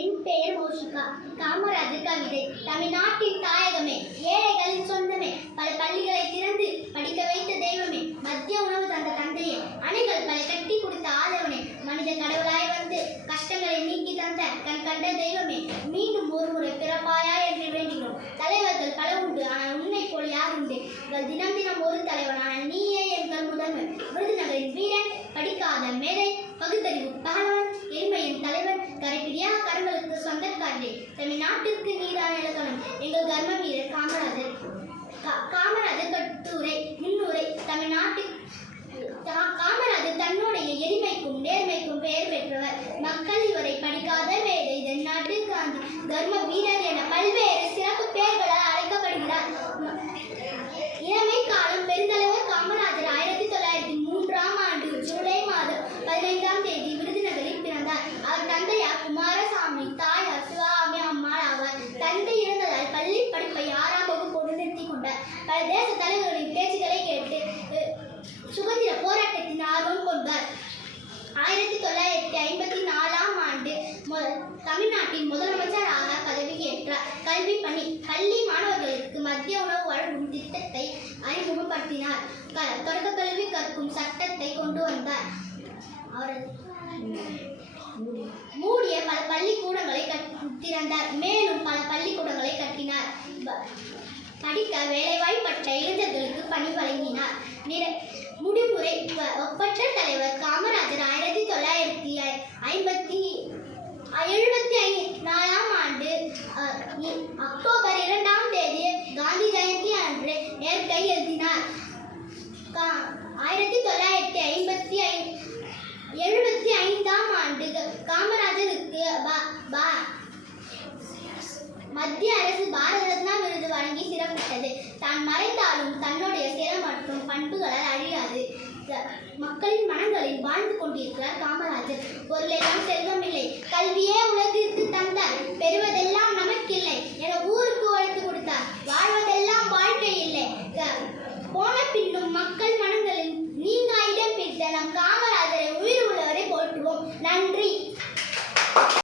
என் பெயர் மோஷிகா. காமராஜர் கவிதை. தமிழ்நாட்டின் தாயகமே, ஏழைகளின் சொந்தமே, பல பள்ளிகளை திறந்து படிக்க வைத்த தெய்வமே, மத்திய உணவு தந்த தந்தையே, அணைகள் பல கட்டி கொடுத்த ஆதவனே, மனித கடவுளாய் வந்து கஷ்டங்களை நீக்கி தந்த கண் கண்ட தெய்வமே, மீண்டும் ஒரு முறை பிறப்பாயா என்று வேண்டுகிறோம். தலைவர்கள் பல உண்டு, ஆனால் உன்னை போல் யார் உண்டு? தினம் தினம் ஒரு தலைவன், ஆனால் நீயே எங்கள் முதல்வர். விருதுநகரின் வீரன், படிக்காத மேதை, பகுத்தறிவு பகலவன், எளிமையின் தலைவன், கரைப்பிரியா கரங்களுக்கு சொந்தக்காரே, தமிழ்நாட்டிற்கு நீதான் இலக்கணம். எங்கள் கர்ம வீரர் காமராஜர். காமராஜர் கட்டுரை முன்னுரை. காமராஜர் தன்னுடைய எளிமைக்கும் நேர்மைக்கும் பெயர் பெற்றவர். மக்கள் இவரை படிக்காத மேதை, தென்னாட்டு காந்தி, கர்ம வீரர் என பல்வேறு சிறப்பு பெயர்களால் அழைக்கப்படுகிறார். இளமை காலம். பெருந்தலைவர் காமராஜர் 1903 ஜூலை மாதம் 15 விருதுநகரில் பிறந்தார். அவர் தந்தையார் குமாரசாமி, தாயார் சிவாமி அம்மாள் ஆவார். தந்தை இறந்ததால் பள்ளி படிப்பை 6ஆம் வகுப்போடு நிறுத்திக் கொண்டார். பல தேச தலைவர்களின் பேச்சுக்களை கேட்டு சுதந்திர போராட்டத்தின் ஆர்வம் கொண்டார். 1954 தமிழ்நாட்டின் முதலமைச்சராக பதவியேற்றார். கல்வி பணி. பள்ளி மாணவர்களுக்கு மதிய உணவு வழங்கும் திட்டத்தை அறிமுகப்படுத்தினார். தொடக்க கல்வி கற்கும் சட்டத்தை கொண்டு வந்தார். அவர் மூடிய பல பள்ளிக்கூடங்களை திறந்தார். மேலும் பல பள்ளிக்கூடங்களை கட்டினார். படிக்க வேலைவாய்ப்பட்ட இளைஞர்களுக்கு பணி வழங்கினார். முடிவுரை. ஒப்பற்ற தலைவர் காமராஜர் 1974 அக்டோபர் 2 காந்தி ஜெயந்தி அன்று நேர்கை எழுதினார். 1975 காமராஜருக்கு மத்திய அரசு பாரத ரத்னா விருது வழங்கி சிறப்பித்தது. தான் மறைந்தாலும் தன்னுடைய செயல் மற்றும் பண்புகளால் அழியாது. மக்களின் மனங்களில் வாழ்ந்து கொண்டிருக்கிறார் காமராஜர். பொருளெல்லாம் செல்வமில்லை, கல்வி